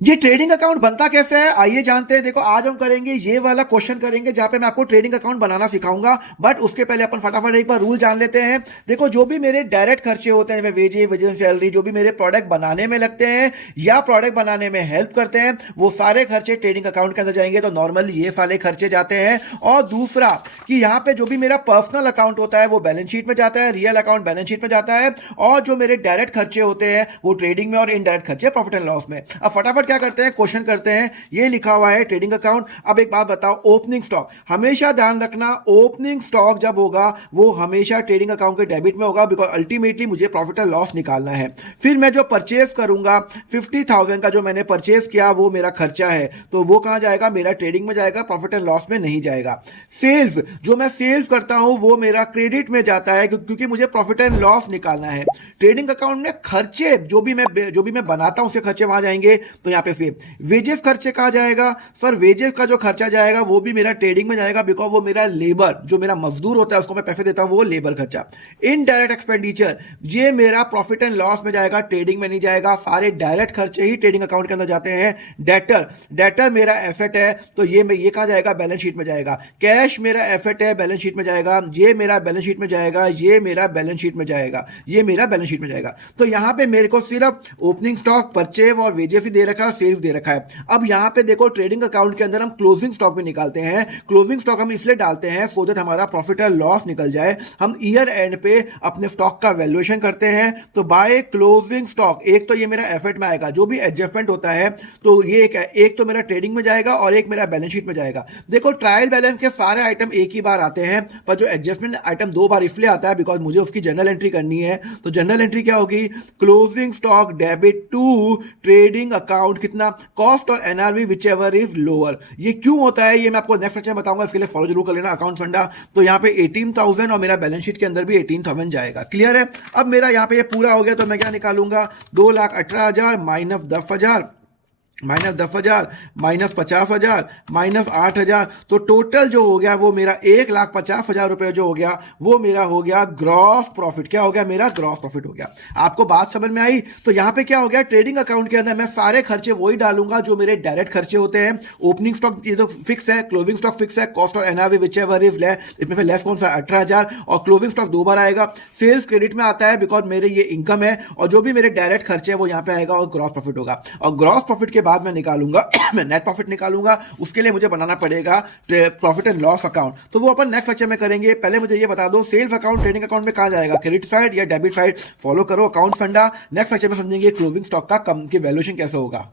ये trading account बनता कैसे है आइए जानते हैं। देखो आज हम करेंगे ये वाला क्वेश्चन करेंगे जहां पे मैं आपको ट्रेडिंग अकाउंट बनाना सिखाऊंगा। बट उसके पहले अपन फटाफट एक बार रूल जान लेते हैं। देखो जो भी मेरे डायरेक्ट खर्चे होते हैं, वेजेस वेजेस सैलरी, जो भी मेरे प्रोडक्ट बनाने में लगते हैं या प्रोडक्ट बनाने में हेल्प करते हैं, वो सारे खर्चे ट्रेडिंग अकाउंट के अंदर जाएंगे। तो नॉर्मली ये सारे खर्चे जाते हैं। और दूसरा कि यहाँ पे जो भी मेरा पर्सनल अकाउंट होता है वो बैलेंस शीट में जाता है, रियल अकाउंट बैलेंस शीट में जाता है। और जो मेरे डायरेक्ट खर्चे होते हैं वो ट्रेडिंग में और इनडायरेक्ट खर्चे प्रॉफिट एंड लॉस में। अब फटाफट क्या करते हैं, क्वेश्चन करते हैं। ये लिखा हुआ है ट्रेडिंग अकाउंट। अब एक बात बताओ, ओपनिंग स्टॉक हमेशा ध्यान रखना, ओपनिंग स्टॉक जब होगा वो हमेशा ट्रेडिंग अकाउंट के डेबिट में होगा, बिकॉज अल्टीमेटली मुझे प्रॉफिट एंड लॉस निकालना है। फिर मैं जो परचेज करूंगा 50,000 का जो मैंने परचेज किया वो मेरा खर्चा है, तो वो कहां जाएगा, मेरा ट्रेडिंग में जाएगा, प्रॉफिट एंड लॉस में नहीं जाएगा। सेल्स जो मैं सेल्स करता हूं वो मेरा क्रेडिट में जाता है, क्योंकि मुझे प्रॉफिट एंड लॉस निकालना है। ट्रेडिंग अकाउंट में खर्चे जो भी मैं बनाता हूं उसके खर्चे वहां जाएंगे। तो यहां पे से वेजेस खर्चे कहा जाएगा, सर वेजेस का जो खर्चा जाएगा वो भी मेरा ट्रेडिंग में जाएगा, बिकॉज वो मेरा लेबर, जो मेरा मजदूर होता है उसको मैं पैसे देता हूं, वो लेबर खर्चा। इनडायरेक्ट एक्सपेंडिचर ये मेरा प्रॉफिट एंड लॉस में जाएगा, ट्रेडिंग में नहीं जाएगा। सारे डायरेक्ट खर्चे ही ट्रेडिंग अकाउंट के अंदर जाते हैं। डेटर डेटर मेरा एसेट है, तो ये कहां जाएगा, बैलेंस शीट में जाएगा। कैश मेरा एसेट है, बैलेंस शीट में जाएगा, ये मेरा बैलेंस शीट में जाएगा, ये मेरा बैलेंस शीट में जाएगा, ये मेरा बैलेंस शीट में जाएगा। तो यहां पे मेरे को सिर्फ ओपनिंग स्टॉक, परचेज और वेजेस ही दे रखा है, सेल्स दे रखा है। अब यहां पे देखो ट्रेडिंग अकाउंट के अंदर हम क्लोजिंग स्टॉक भी निकालते हैं। क्लोजिंग स्टॉक हम इसलिए डालते हैं सो दैट हमारा प्रॉफिट और लॉस निकल जाए। हम ईयर एंड पे अपने स्टॉक का वैल्यूएशन करते हैं। तो बाय क्लोजिंग स्टॉक एक तो ये मेरा एफर्ट में आएगा, जो भी एडजस्टमेंट होता है तो ये एक तो मेरा ट्रेडिंग में जाएगा और एक मेरा बैलेंस शीट में जाएगा। देखो ट्रायल बैलेंस के सारे आइटम एक ही बार आते हैं, पर जो एडजस्टमेंट आइटम दो बार इसलिए आता है बिकॉज मुझे उसकी जनरल एंट्री करनी है। तो जनरल एंट्री क्या होगी, closing stock debit to trading account कितना, कॉस्ट और NRV whichever is lower. ये क्यों होता है ये मैं आपको नेक्स्ट लेक्चर में बताऊंगा, इसके लिए फॉलो जरूर कर लेना अकाउंट फंडा। तो यहाँ पे 18,000 और मेरा बैलेंस शीट के अंदर भी 18,000 जाएगा। क्लियर है। अब मेरा यहाँ पे ये पूरा हो गया, तो मैं क्या निकालूंगा, 2,18,000 माइनस 10,000 माइनस 10,000 माइनस 50,000 माइनस 8,000। तो टोटल जो हो गया वो मेरा 1,50,000 रुपए जो हो गया वो मेरा हो गया ग्रॉस प्रॉफिट। क्या हो गया, मेरा ग्रॉस प्रॉफिट हो गया। आपको बात समझ में आई। तो यहां पे क्या हो गया, ट्रेडिंग अकाउंट के अंदर मैं सारे खर्चे वही डालूंगा जो मेरे डायरेक्ट खर्चे होते हैं। ओपनिंग स्टॉक ये तो फिक्स है, क्लोजिंग स्टॉक फिक्स है, कॉस्ट और NRV whichever is less, इसमें से लेस कौन सा 18,000, और क्लोजिंग स्टॉक दो बार आएगा। सेल्स क्रेडिट में आता है बिकॉज मेरे ये इनकम है, और जो भी मेरे डायरेक्ट खर्चे है वो यहाँ पे आएगा और ग्रॉस प्रॉफिट होगा। और ग्रॉस प्रॉफिट के बाद मैं निकालूंगा मैं नेट प्रॉफिट निकालूंगा। उसके लिए मुझे बनाना पड़ेगा प्रॉफिट एंड लॉस अकाउंट, तो वो अपन नेक्स्ट लेक्चर में करेंगे। पहले मुझे ये बता दो सेल्स अकाउंट ट्रेडिंग अकाउंट में कहां जाएगा, क्रेडिट साइड या डेबिट साइड। फॉलो करो अकाउंट फंडा। नेक्स्ट लेक्चर में समझेंगे क्लोजिंग स्टॉक का कम की वैल्यूएशन कैसे होगा।